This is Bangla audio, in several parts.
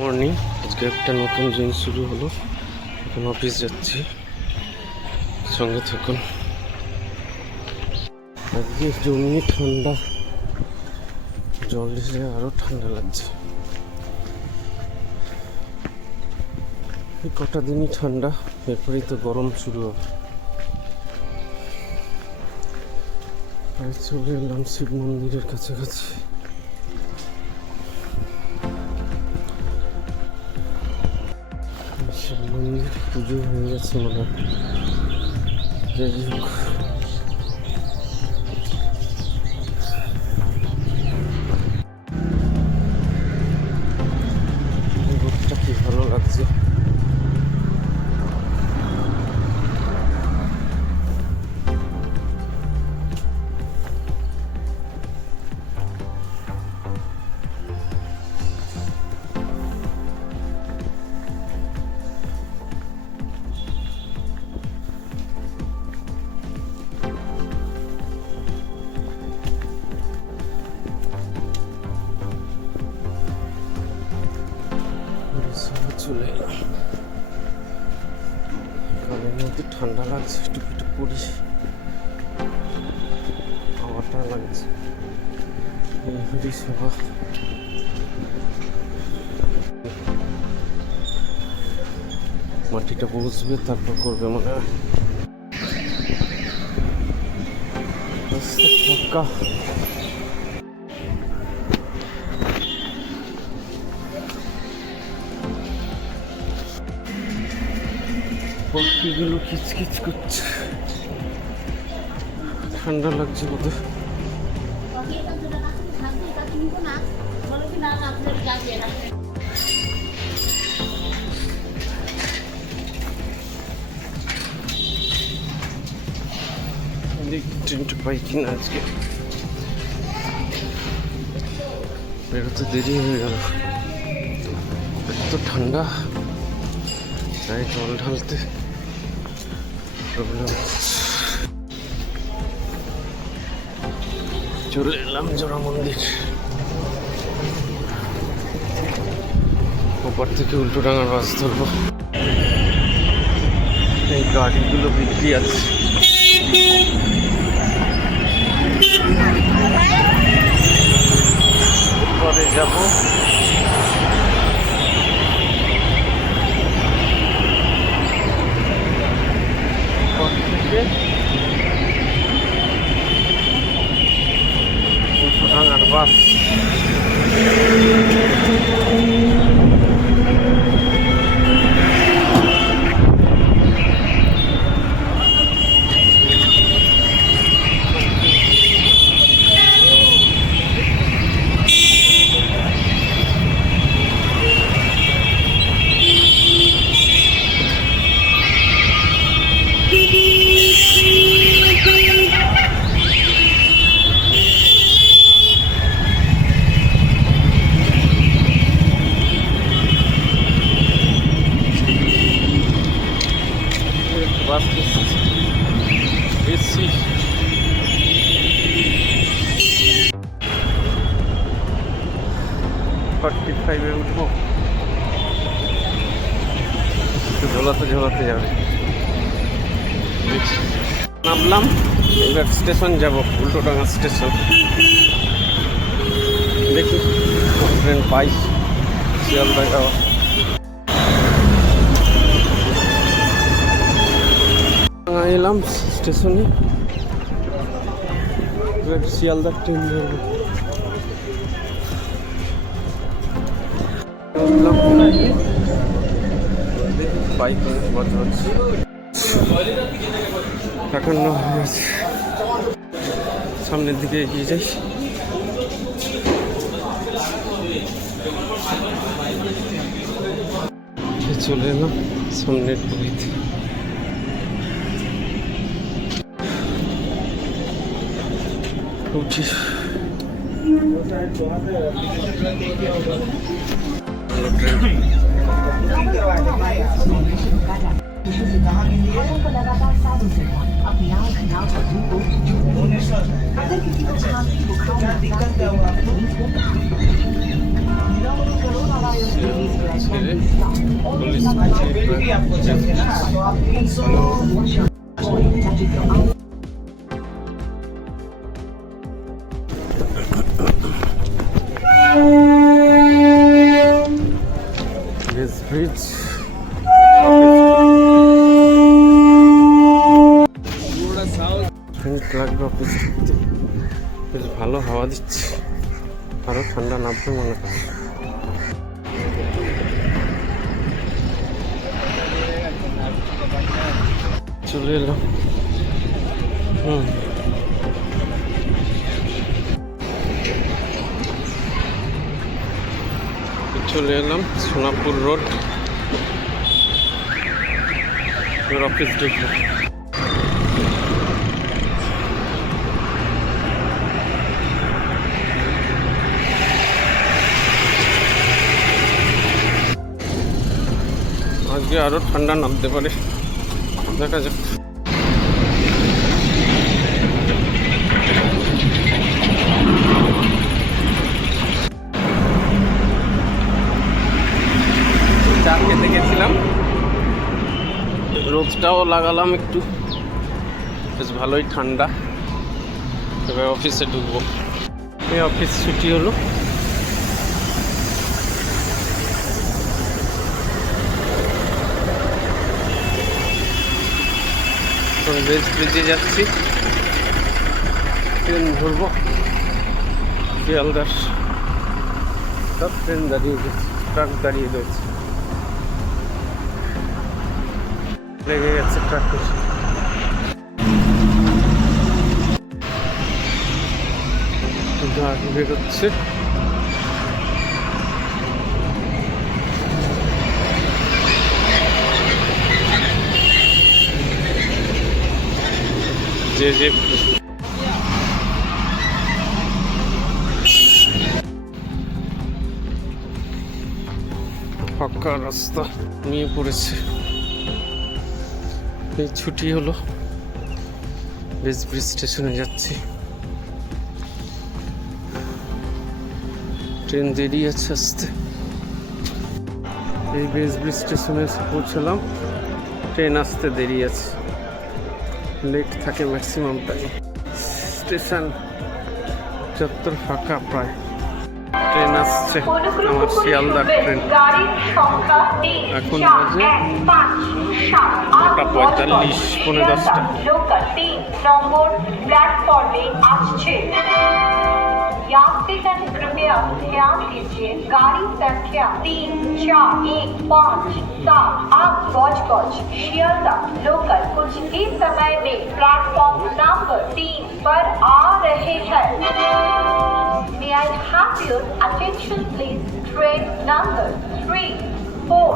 মর্নিং আজকে একটা নতুন দিন শুরু হলো। এখন অফিস যাচ্ছি। সঙ্গে থাকুন। আজকে জমি ঠান্ডা। জল দিলে আরও ঠান্ডা লাগছে। এই কটা দিনই ঠান্ডা। এরপরেই তো গরম শুরু হবে। চলে এলাম শিব মন্দিরের কাছাকাছি। শিব মন্দির পুজো হয়ে চলে কালের মধ্যে ঠান্ডা লাগছে, একটু একটু পরি হাওয়াটা লাগছে। এই হরি মাটিটা বসবে, তারপর করবে মনে হয়। ফাঁকা। Kita nak dari kasih nak. দেখি ট্রেনটা পাই কিনা আজকে। বেরোতে দেরি হয়ে গেল। এত ঠান্ডা। তাই জল ঢালতে প্রবলেম চলে এলাম জোড়া মন্দির। ওপার থেকে উল্টো ডাঙার বাস ধরবো। এই গাড়িগুলো বিক্রি আছে। পরে যাব পর থেকে ভাঙার বাস বাস। ঝোলাতে যাবে। নামলাম, এবার স্টেশন যাব, উল্টোডাঙ্গা স্টেশন দেখি ট্রেন পাই, শিয়ালদা যাওয়া। এলাম স্টেশনে শিয়ালদার ট্রেন ধরবো। উঠলাম। কিনা বছর হচ্ছে গেছে সামনের দিকে এগিয়ে যাই। চলে এলাম সামনের দিকে উঠি। लगातार सात दिन अपनी आँख नाक और को अगर किसी को खांसी बुखार दिक्कत कोरोना वायरस के बीच और आपको হাওয়া দিচ্ছে। আরও ঠান্ডা নামবে মনে হয়। চলে এলাম। হুম। চলে এলাম সোনাপুর রোড। অফিস ঢুকবো। আজকে আরও ঠান্ডা নামতে পারে। দেখা যাক। চা খেতে গেছিলাম। রোদটাও লাগালাম একটু। বেশ ভালোই ঠান্ডা। এবার অফিসে ঢুকবো। এই অফিস ছুটি হলো। এখন বেশ ব্রিজে যাচ্ছি। ট্রেন ধরবো। শিয়ালদার সব ট্রেন দাঁড়িয়ে গেছে, ট্রাক দাঁড়িয়ে রয়েছে। লেগে গেছে ট্রাকের বেরোচ্ছে। যে যে ফাঁকা রাস্তা নিয়ে পড়েছে। এই ছুটি হলো বেশ ব্রিজ স্টেশনে যাচ্ছি। ট্রেন দেরি আছে আসতে। এই বেস ব্রিজ স্টেশনে পৌঁছলাম। ট্রেন আসতে দেরি আছে। লেট থাকে ম্যাক্সিমাম টাইম স্টেশন চত্বর ফাঁকা প্রায়। ট্রেন আসছে আমার শিয়ালদার ট্রেন। এখন বাজে নটা পঁয়তাল্লিশ, পনেরো দশটা। यात्री तक कृपया ध्यान दीजिए गाड़ी संख्या तीन चार एक पाँच सात आप गौच गौच शियाल लोकल कुछ ही समय में प्लेटफॉर्म नंबर तीन पर आ रहे हैं may I have your attention please train number three four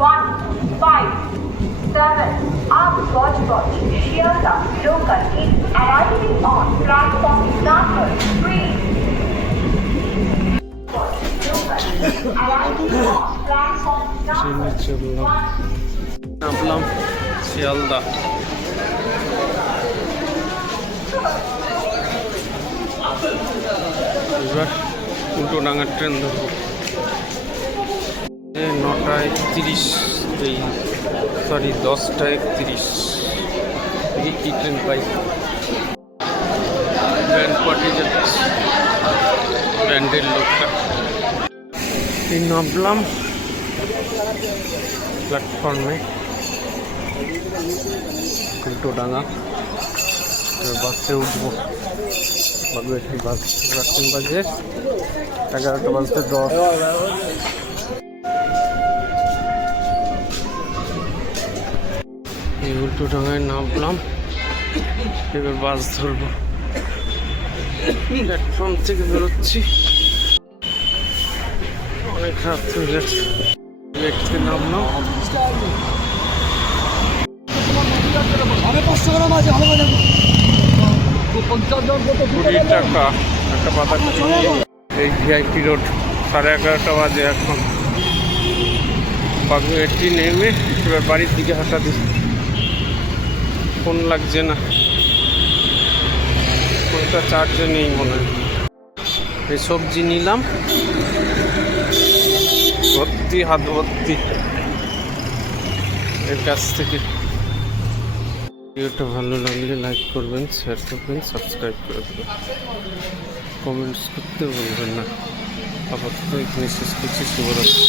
one five seven up गौच गौच Sealdah local in arriving on platform number ট্রেনে চললাম নামলাম শিয়ালদা। এবার উল্টো ডাঙার ট্রেন ধরবো। এ নটা একত্রিশ, এই সরি দশটা একত্রিশ। দেখি কি ট্রেন পাই। ব্যান্ড পার্টি যাচ্ছে ব্যান্ডের লোকটা। এই নামলাম প্ল্যাটফর্মে উল্টো ডাঙা বাসে উঠবো। বাস এখন বাজে এগারোটা বাজতে দশ। এই উল্টো ডাঙায় নামলাম, এবার বাস ধরবো। প্ল্যাটফর্ম থেকে বেরোচ্ছি। হয়ে গেছে গেট কুড়ি টাকা একটা পাতা এই ভিআইপি রোড সাড়ে এগারোটা বাজে এখন। বাগুয়েটি নেমে এবার বাড়ির দিকে হাঁটা দিই ফোন লাগছে না। ফোনটা চার্জে নেই মনে হয়। সবজি নিলাম। ভর্তি হাত ভর্তি। এর কাছ থেকে ভিডিওটা ভালো লাগলে লাইক করবেন শেয়ার করবেন সাবস্ক্রাইব করে দেবেন কমেন্টস করতে বলবেন না। আপাতত এখানে শেষ করছি, শুভরাত্রি।